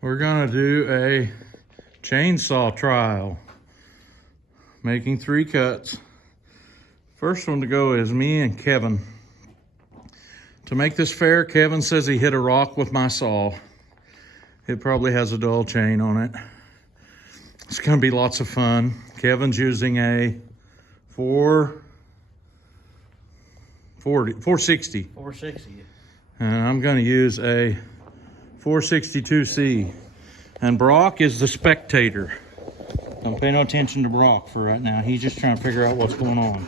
We're gonna do a chainsaw trial, making 3 cuts. First one to go is me and Kevin. To make this fair, Kevin says he hit a rock with my saw. It probably has a dull chain on it. It's gonna be lots of fun. Kevin's using a 460. 460. And I'm gonna use a 462C. And Brock is the spectator. Don't pay no attention to Brock for right now. He's just trying to figure out what's going on.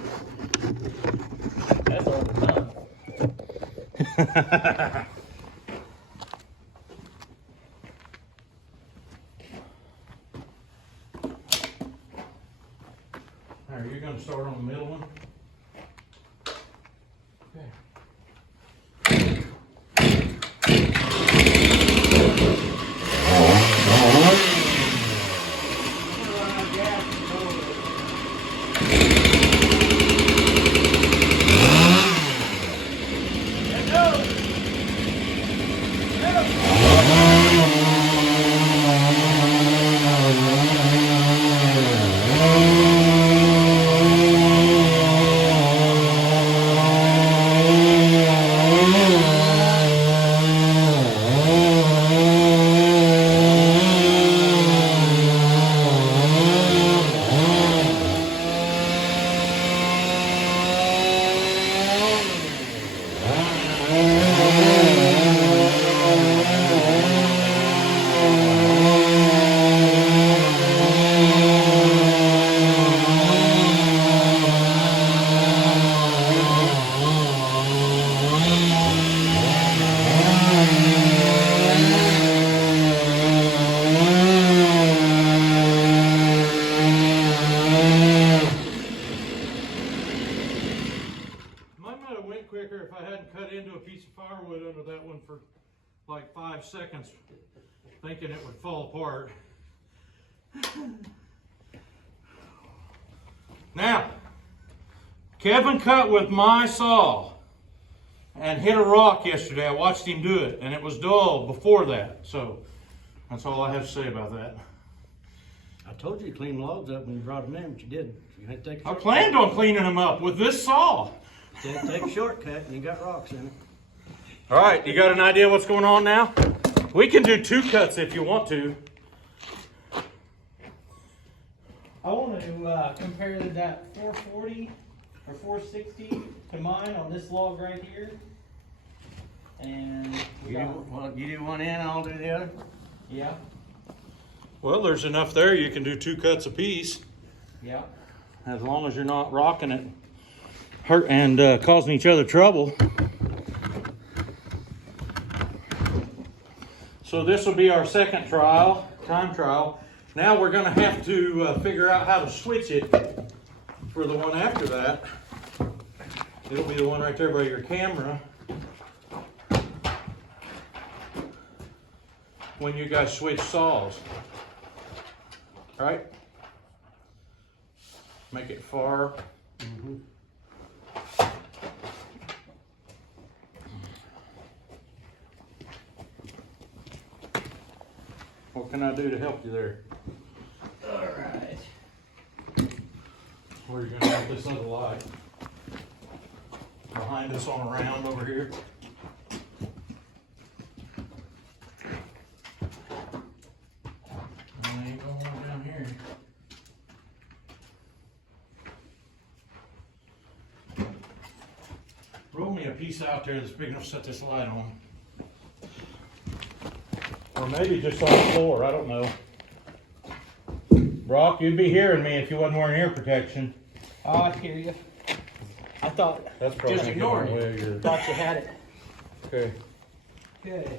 That's all the time. All right, you're gonna start on the middle one. Okay. Quicker if I hadn't cut into a piece of firewood under that one for like 5 seconds, thinking it would fall apart. Now, Kevin cut with my saw and hit a rock yesterday. I watched him do it, and it was dull before that. So that's all I have to say about that. I told you to clean logs up when you brought them in, but you didn't. You had to take I planned on cleaning them up with this saw. Take a shortcut and you got rocks in it. All right, you got an idea what's going on now? We can do 2 cuts if you want to. I want to compare that 440 or 460 to mine on this log right here. And we got, You do one end, I'll do the other. yeah, Well, there's enough there. You can do 2 cuts apiece, yeah. as long as you're not rocking it, hurt and causing each other trouble. So this will be our second time trial. Now we're gonna have to figure out how to switch it for the one after that. It'll be the one right there by your camera. When you guys switch saws. All right? Make it far. Mm-hmm. What can I do to help you there? All right. Where are you gonna have this other light? Behind us on a round over here. I ain't going down here. Roll me a piece out there that's big enough to set this light on. Or maybe just on the floor, I don't know. Brock, you'd be hearing me if you wasn't wearing ear protection. Oh, I hear you. I thought, That's probably just gonna get in ignoring the way it. of your- Thought you had it. Okay. Good.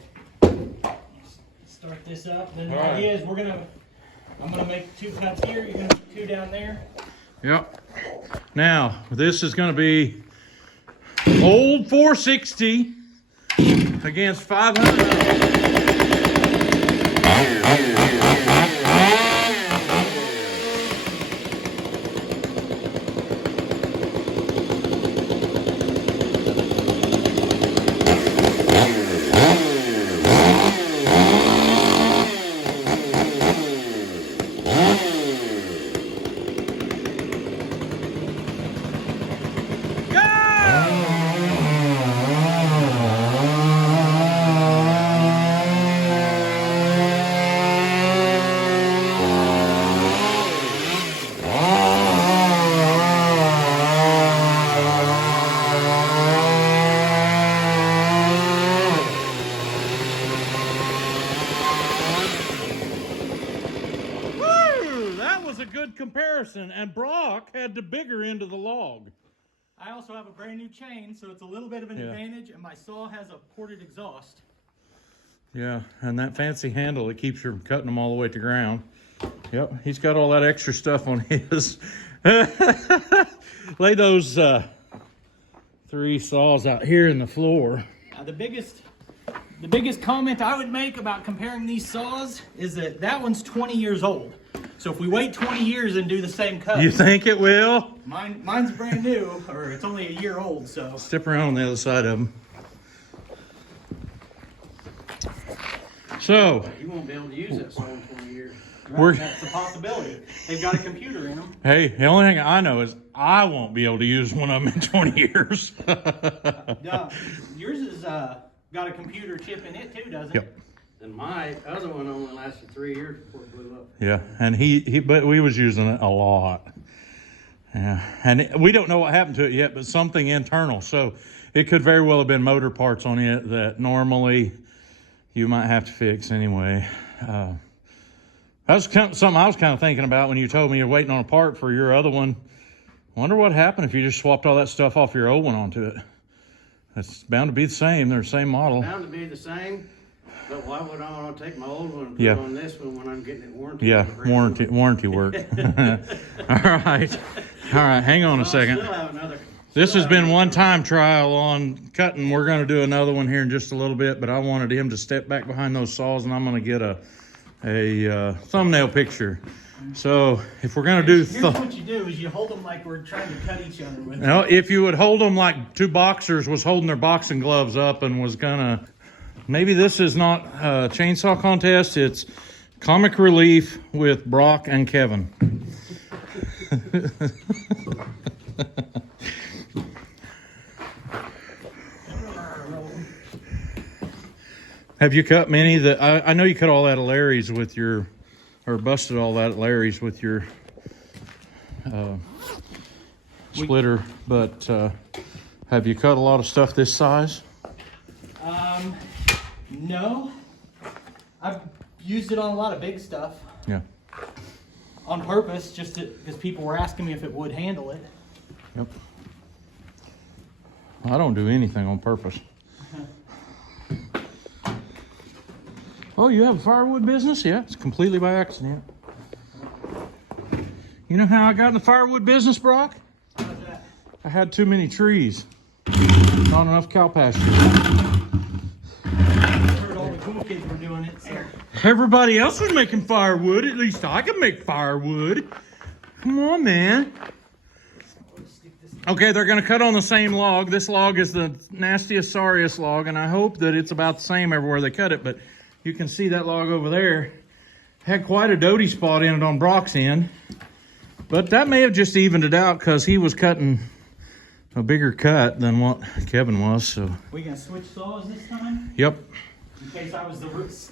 Start this up. Then the All right. idea is I'm gonna make 2 cuts here. You're gonna make 2 down there. Yep. Now, this is going to be old 460 against 500. was a good comparison, and Brock had the bigger end of the log. I also have a brand new chain, so it's a little bit of an advantage, and my saw has a ported exhaust. Yeah, and that fancy handle that keeps you from cutting them all the way to ground. Yep, he's got all that extra stuff on his. Lay those 3 saws out here in the floor. The biggest comment I would make about comparing these saws is that one's 20 years old. So if we wait 20 years and do the same cut, You think it will? mine's brand new, or it's only a year old. So Step around on the other side of them. So You won't be able to use that saw in 20 years. that's a possibility. They've got a computer in them. hey, the only thing I know is I won't be able to use one of them in 20 years. Yours has got a computer chip in it too, doesn't Yep. it? And my other one only lasted 3 years before it blew up. Yeah, and but we was using it a lot. Yeah, and we don't know what happened to it yet, but something internal. So it could very well have been motor parts on it that normally you might have to fix anyway. That was something I was kind of thinking about when you told me you're waiting on a part for your other one. Wonder what happened if you just swapped all that stuff off your old one onto it. It's bound to be the same. They're the same model. Bound to be the same, but why would I want to take my old one and put Yeah. it on this one when I'm getting it warranty? Yeah, warranty work. All right. Hang on a second. Still have another. This still has have been another- one time trial on cutting. We're going to do another one here in just a little bit, but I wanted him to step back behind those saws, and I'm going to get a thumbnail picture. So if we're going to do... Here's what you do is you hold them like we're trying to cut each other with. Now, if you would hold them like 2 boxers was holding their boxing gloves up and was going to... Maybe this is not a chainsaw contest. It's comic relief with Brock and Kevin. Have you cut many that I know you cut all that at Larry's with your, or busted all that at Larry's with your splitter, but have you cut a lot of stuff this size? No. I've used it on a lot of big stuff Yeah. on purpose, just because people were asking me if it would handle it. Yep. I don't do anything on purpose. Oh, you have a firewood business? Yeah, it's completely by accident. You know how I got in the firewood business, Brock? How's that? I had too many trees. Not enough cow pasture. I heard all the cool kids were doing it, so. Everybody else was making firewood. At least I can make firewood. Come on, man. Okay, they're going to cut on the same log. This log is the nastiest, sorriest log, and I hope that it's about the same everywhere they cut it, but you can see that log over there had quite a doty spot in it on Brock's end. But that may have just evened it out because he was cutting a bigger cut than what Kevin was. So, We gonna switch saws this time? yep. In case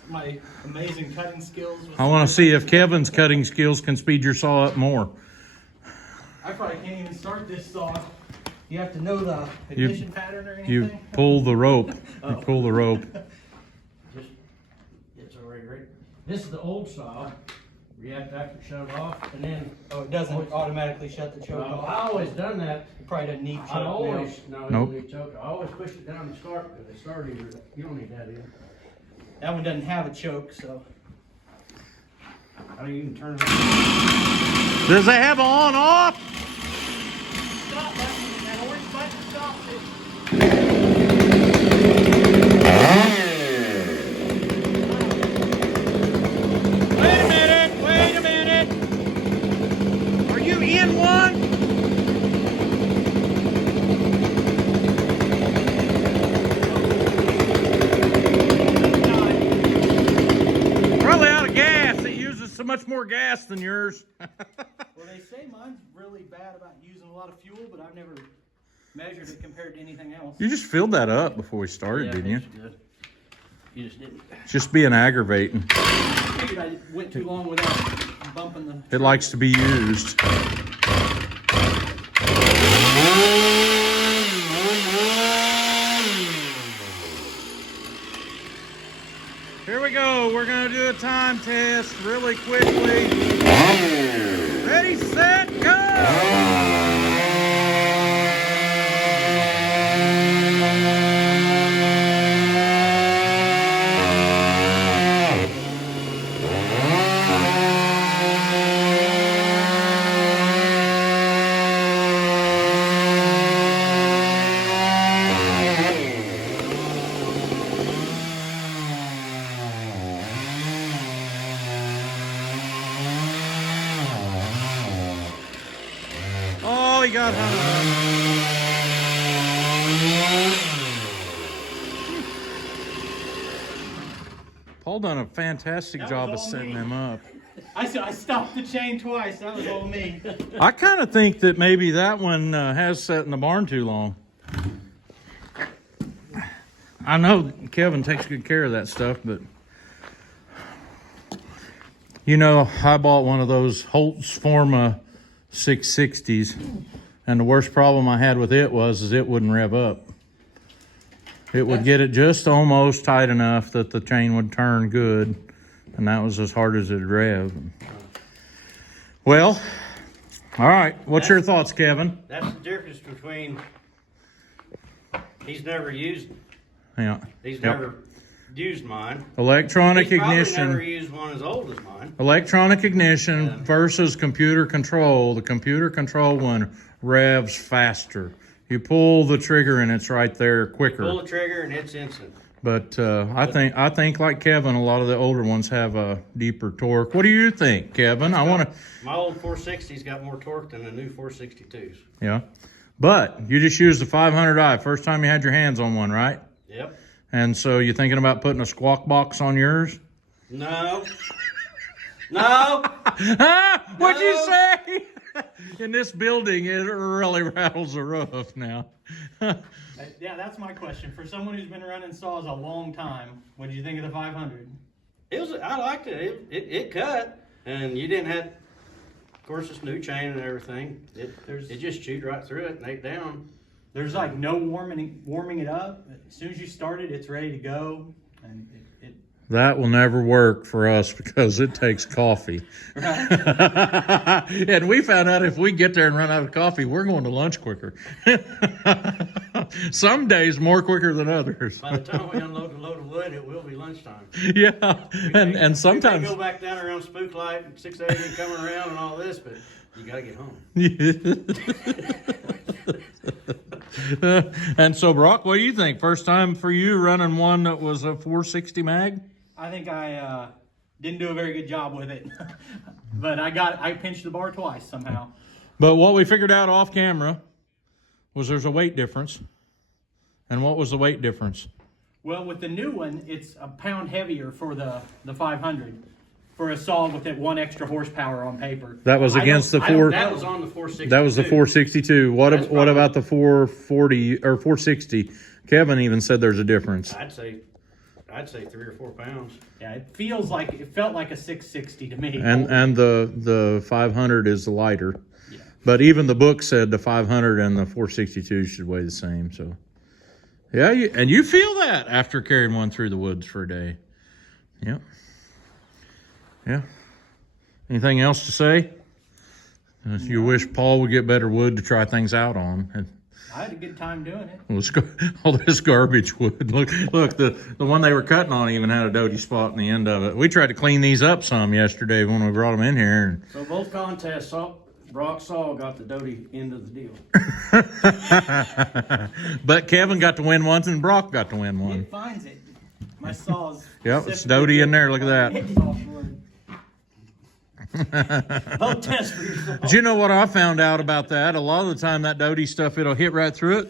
my amazing cutting skills. I want to see if Kevin's cutting skills can speed your saw up more. I probably can't even start this saw. You have to know the ignition pattern or anything? You pull the rope. You pull the rope. Just, it's already ready. This is the old saw. You have to actually shut it off, and then. Oh, it doesn't automatically shut the choke I off. always done that. It probably doesn't need I choke always, now. no, you Nope. don't need choke. I always push it down to start, because they start either, you don't need that either. That one doesn't have a choke, so. How do you even turn it on? Does it have on off? Stop button, that orange button stops it. Wait a minute. Are you in one? Probably out of gas. It uses so much more gas than yours. Well, they say mine's really bad about using a lot of fuel, but I've never measured it compared to anything else. You just filled that up before we started, didn't you? that's good. You just didn't. Just being aggravating. I figured I went too long without bumping the. It likes to be used. Here we we go. We're gonna do a time test really quickly. Ready, set, go! Oh, he got hung up. Paul done a fantastic job of setting them up. I stopped the chain twice. That was all me. I kind of think that maybe that one has sat in the barn too long. I know Kevin takes good care of that stuff, but you know, I bought one of those Holtz Forma 660s, and the worst problem I had with it was it wouldn't rev up. It would get it just almost tight enough that the chain would turn good, and that was as hard as it'd rev. Well, all right. What's your thoughts, Kevin? That's the difference between he's never used. Yeah. He's never used mine. Electronic He's probably ignition. never used one as old as mine. Electronic ignition versus computer control. The computer control one revs faster. You pull the trigger and it's right there quicker. Pull the trigger and it's instant. But I think like Kevin, a lot of the older ones have a deeper torque. What do you think, Kevin? My old 460's got more torque than the new 462s. Yeah, but you just used the 500i first time you had your hands on one, right? Yep. And so you thinking about putting a squawk box on yours? No. No. What'd you say? In this building, it really rattles the roof now. Yeah, that's my question. For someone who's been running saws a long time, what did you think of the 500? I liked it. It cut, and you didn't have, of course, it's new chain and everything. It just chewed right through it and ate down. There's like no warming it up. As soon as you start it, it's ready to go. And That will never work for us because it takes coffee. Right. And we found out if we get there and run out of coffee, we're going to lunch quicker. Some days more quicker than others. By the time we unload the load of wood, it will be lunchtime. Yeah, and sometimes... We may go back down around spook light and 6 a.m. coming around and all this, but you got to get home. And so, Brock, what do you think? First time for you running one that was a 460 mag? I think I didn't do a very good job with it, but I pinched the bar twice somehow. But what we figured out off camera was there's a weight difference. And what was the weight difference? Well, with the new one, it's a pound heavier for the 500 for a saw with that 1 extra horsepower on paper. That was against the four. That was on the 462. That was the 462. What about the 440 or 460? Kevin even said there's a difference. I'd say 3 or 4 pounds. Yeah, it felt like a 660 to me. And the 500 is the lighter. Yeah. But even the book said the 500 and the 462 should weigh the same. So, yeah, you feel that after carrying one through the woods for a day. Yep. Yeah. Anything else to say? You wish Paul would get better wood to try things out on. I had a good time doing it. Let's go. All this garbage wood. Look, the one they were cutting on even had a doty spot in the end of it. We tried to clean these up some yesterday when we brought them in here. So both contests, Brock Saw got the doty end of the deal. But Kevin got to win once and Brock got to win one. It finds it. My saw's. Yep, it's doty in there. Look at that. Both tests for yourself. Do you know what I found out about that? A lot of the time that doty stuff, it'll hit right through it.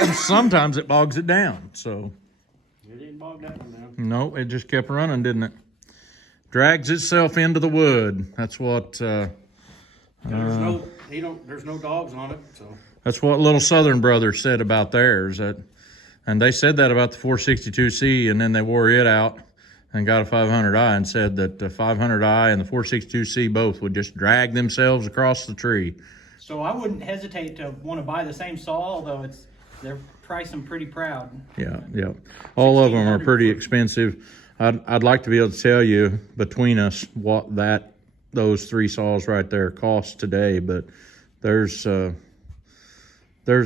And sometimes it bogs it down. So It didn't bog that one down. no, it just kept running, didn't it? Drags itself into the wood. That's what There's no dogs on it, so. that's what little Southern Brother said about theirs. And they said that about the 462C, and then they wore it out and got a 500i and said that the 500i and the 462C both would just drag themselves across the tree. So I wouldn't hesitate to want to buy the same saw, although they're pricing pretty proud. Yeah. All of them are pretty expensive. I'd like to be able to tell you between us what those 3 saws right there cost today, but there's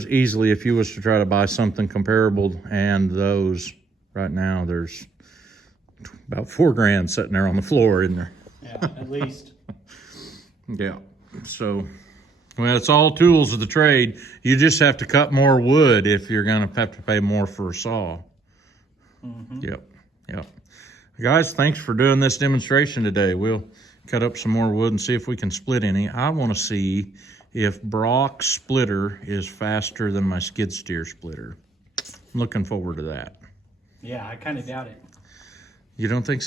easily, if you was to try to buy something comparable and those right now, there's about $4,000 sitting there on the floor, isn't there? Yeah, at least. Yeah. So, well, it's all tools of the trade. You just have to cut more wood if you're going to have to pay more for a saw. Mm-hmm. Yep. Guys, thanks for doing this demonstration today. We'll cut up some more wood and see if we can split any. I want to see if Brock's splitter is faster than my skid steer splitter. I'm looking forward to that. Yeah, I kind of doubt it. You don't think so?